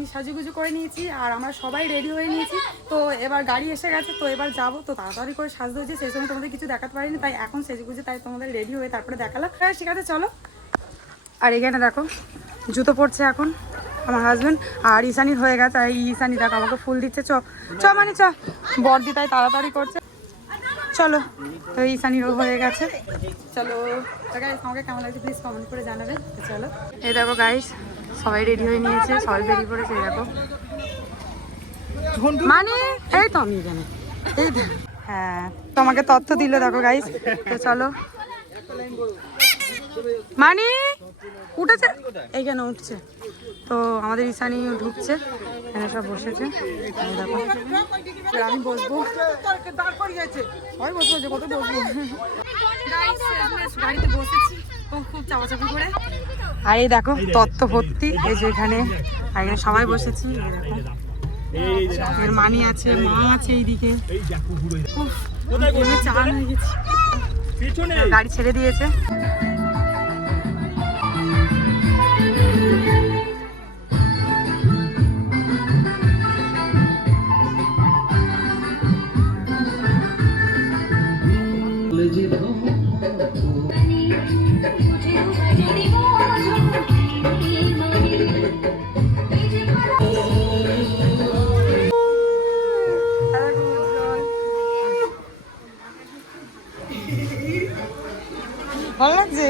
আমি সাজুগুজু করে নিয়েছি আর আমরা সবাই রেডি হয়ে নিয়েছি। তো এবার গাড়ি এসে গেছে, তো এবার যাবো। তো তাড়াতাড়ি করে সাজতে হয়েছে, সেই সময় তোমাদের কিছু দেখাতে পারিনি, তাই এখন সেজেগুজে তাই তোমাদের রেডি হয়ে তারপরে দেখালাম। হ্যাঁ ঠিক আছে চলো। আর এখানে দেখো জুতো পরছে এখন আমার হাজবেন্ড, আর ঈশানির হয়ে গেছে। আর ঈশানি দেখো আমাকে ফুল দিচ্ছে, চ চ মানে চ, বর্দি তাই তাড়াতাড়ি করছে, চলো। তো ঈশানিরও হয়ে গেছে, চলো। গাইস আমাকে কেমন লাগছে প্লিজ কমেন্ট করে জানাবে। তো চলো, এই দেখো গাইস সবাই রেডি হয়ে নিয়েছে, সবাই বেরিয়ে পড়েছে। এই দেখো মানে এই তো আমি এখানে, এই হ্যাঁ তোমাকে তথ্য দিল দেখো গাইস। তো চলো মানে উঠেছে, এইখানে উঠছে। তো আমাদের ঈশানি ঢুকছে, এখানে সব বসেছে। দেখো আমি বসবো, বসবো যে কত বসবো। গাড়িতে বসেছি খুব চাপাচাপি করে। আর এই দেখো তত্ত্ব ভর্তি, এই যে এখানে, আর এখানে সবাই বসেছি। এই দেখো এর মানি আছে, মা আছে এইদিকে, চান হয়ে গেছি। গাড়ি ছেড়ে দিয়েছে। ভালো লাগছে,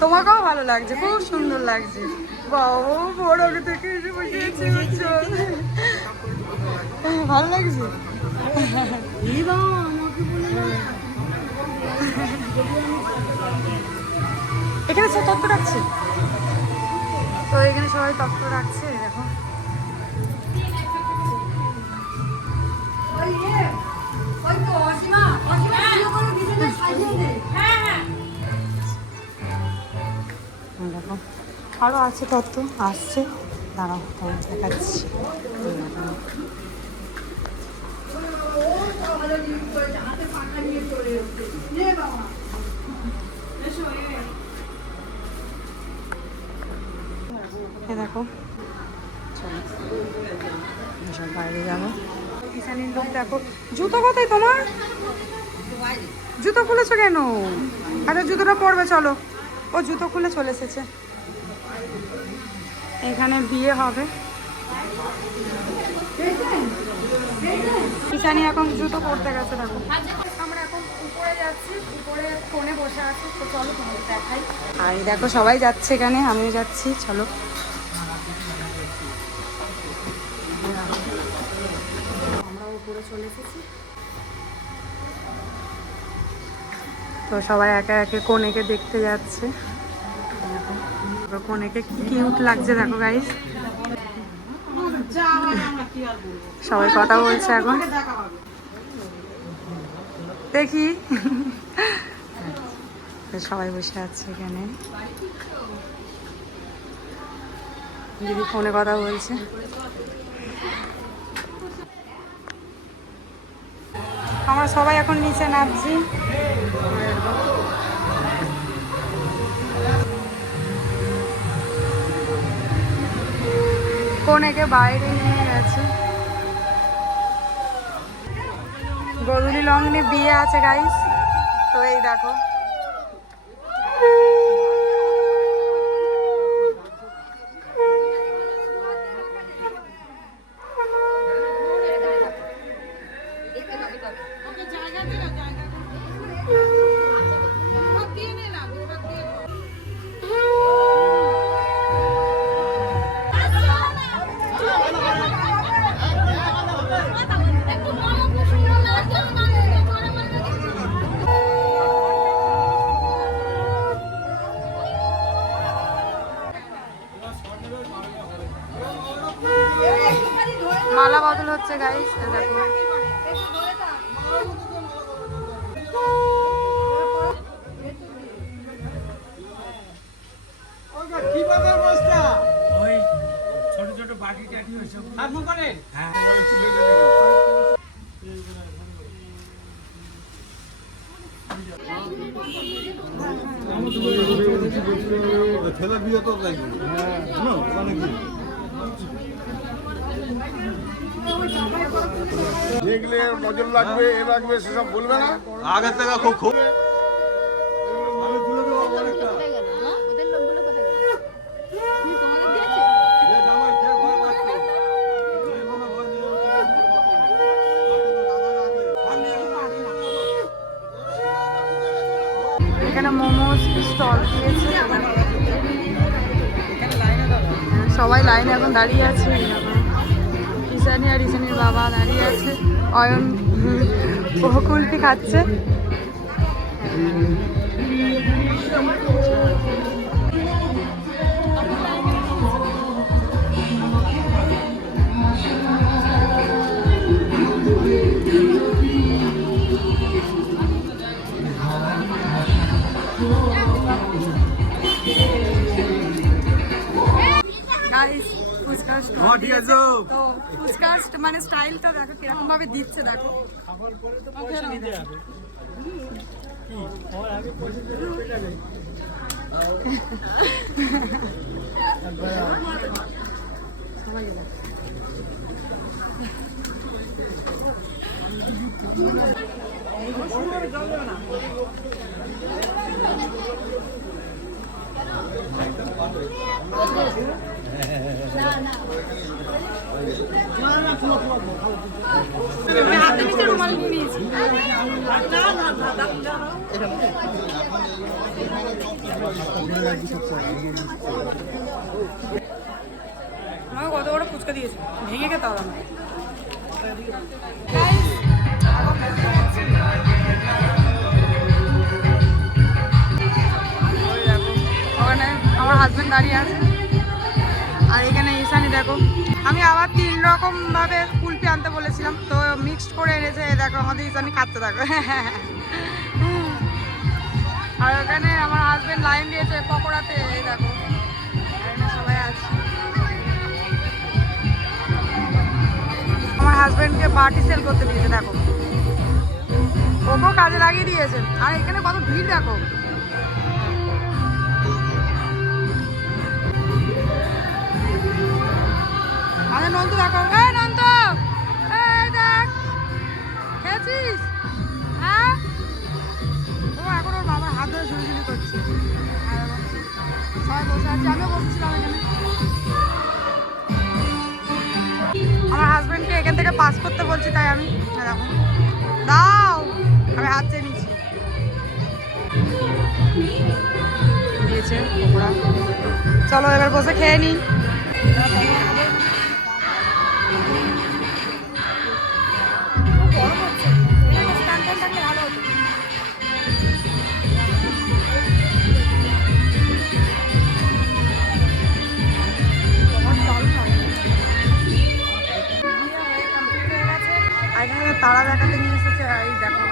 তোমাকেও ভালো লাগছে, খুব সুন্দর লাগছে। বাবা বড় আগে থেকে এসে বসে আছে, ভালো লাগছে। এখানে সব তত্ত্ব রাখছে, তো এখানে সবাই তত্ত্ব রাখছে। দেখো দেখো আরো আছে তত্ত্ব, আসছে, দাঁড়াও তোমার দেখাচ্ছি। দেখো চলো বাইরে যাবো। ঈশানীর লোক দেখো, জুতো কোথায় তোমার? জুতো খুলেছো কেন? আরে জুতোটা পরবে, চলো। ও জুতো খুলে চলে এসেছে। এখানে বিয়ে হবে, ঈশানী এখন জুতো পরতে গেছে। দেখো আমরা এখন উপরে যাচ্ছি, উপরে ফোনে বসে আছি। তো চলো তোমাদের দেখাই। আর দেখো সবাই যাচ্ছে এখানে, আমিও যাচ্ছি, চলো। আমরা উপরে চলে এসেছি। তো সবাই একে একে কনেকে দেখতে যাচ্ছে। কনেকে কিউট লাগছে দেখো গাইস, সবাই কথা বলছে এখন, দেখি। সবাই বসে আছে এখানে, দিদি ফোনে কথা বলছে। আমরা সবাই এখন নিচে নামছি। কনেকে বাইরে নিয়ে গেছে, গধূলি লগ্নে বিয়ে আছে গাইস। তো এই দেখো মালা বদল হচ্ছে গাইস, দেখো। ছোট ছোট বাটি টাটি ওইসব করেন। হ্যাঁ ছেলে বিয়ে তো লাগবে। দেখলে নজর লাগবে এ লাগবে সেসব বলবে না। আগে থেকে খুব খুব কোথায় গেল? হ্যাঁ? ওদের লোকগুলো কোথায় গেল? তোমাদের দিয়েছে? এখানে মোমোস স্টল দিয়েছে, সবাই লাইনে এখন দাঁড়িয়ে আছে। ঈশানি আর ঈশানির বাবা দাঁড়িয়ে আছে, অয়ন ও কুলফি খাচ্ছে। গাইস ফুচকা স্টল দিয়েছে, তো ফুচকার মানে স্টাইলটা দেখো কিরকম ভাবে দিচ্ছে, দেখো খাবার পরে তো পয়সা নিতে হবে। কি খাওয়ার আগে পয়সা দিতে হবে যাবে। আমি হাতে নিচে রুমাল নিয়ে নিয়েছি। আমাকে কত বড় ফুচকা দিয়েছে, ভেঙে খেতে হবে আমার। ওখানে আমার হাজবেন্ড দাঁড়িয়ে আছে, আর এখানে ঈশানি দেখো। আমি আবার 3 রকম ভাবে কুলফি আনতে বলেছিলাম, তো মিক্সড করে এনেছে। এই দেখো আমাদের ঈশানি খাচ্ছে দেখো। আর ওখানে আমার হাজবেন্ড লাইন দিয়েছে পকোড়াতে, এই দেখো এখানে সবাই আছে। আমার হাজবেন্ডকে পার্টি সেল করতে দিয়েছে দেখো, ওকেও কাজে লাগিয়ে দিয়েছে। আর এখানে কত ভিড় দেখো। আমাদের নন্তু দেখো, এই নন্তু, এই দেখ খেয়েছিস? হ্যাঁ, ও এখন ওর বাবার হাত ধরে ঝুড়ি করছে। আর সবাই বসে আছে, আমিও বসেছিলাম এখানে। আমার হাজবেন্ডকে এখান থেকে পাস করতে বলছি, তাই আমি দেখো দাও, আমি হাত চেয়ে নিচ্ছি। দিয়েছে পকোড়া, চলো এবার বসে খেয়ে নিই। তারা দেখাতে নিয়ে এসেছে, এই দেখো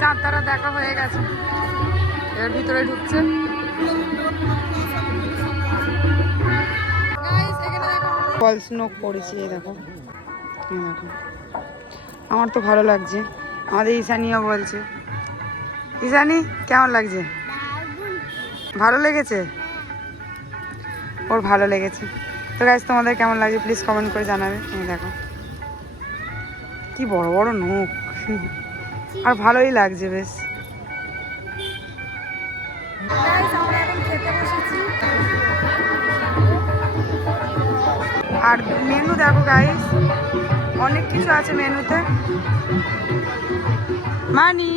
চাঁদ তারা দেখা হয়ে গেছে, এর ভিতরে ঢুকছে। ফল স্নো করেছি, এই দেখো, এই দেখো আমার তো ভালো লাগছে। আমাদের ঈশানিও বলছে, ঈশানি কেমন লাগছে? ভালো লেগেছে, ওর ভালো লেগেছে। তো গাইস তোমাদের কেমন লাগছে প্লিজ কমেন্ট করে জানাবে। এই দেখো কি বড় বড় নখ, আর ভালোই লাগছে বেশ। আর মেনু দেখো গাইস, অনেক কিছু আছে মেনুতে। মানি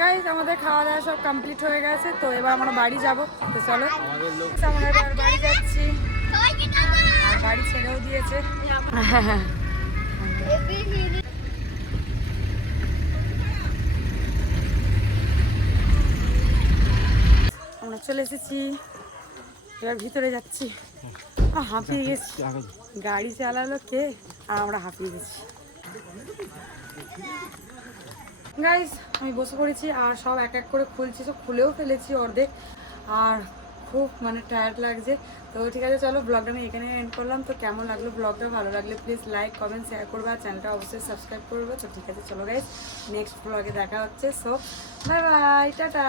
গাইস আমাদের খাওয়া দাওয়া সব কমপ্লিট হয়ে গেছে, তো এবার আমরা বাড়ি যাব। তো চলো আমরা এবার বাড়ি যাচ্ছি, আর গাড়ি ছেড়েও দিয়েছে। আমরা চলে এসেছি, এবার ভিতরে যাচ্ছি। হাঁপিয়ে গেছি, গাড়ি চালালো কে আর আমরা হাঁপিয়ে গেছি। গাইস আমি বসে পড়েছি, আর সব এক এক করে খুলছি, সব খুলেও ফেলেছি অর্ধেক। আর খুব মানে টায়ার্ড লাগছে। তো ঠিক আছে চলো ব্লগটা আমি এখানে এন্ড করলাম। তো কেমন লাগলো ব্লগটা, ভালো লাগলে প্লিজ লাইক কমেন্ট শেয়ার করবে আর চ্যানেলটা অবশ্যই সাবস্ক্রাইব করবে। তো ঠিক আছে চলো গাইস, নেক্সট ব্লগে দেখা হচ্ছে। So bye bye, tata.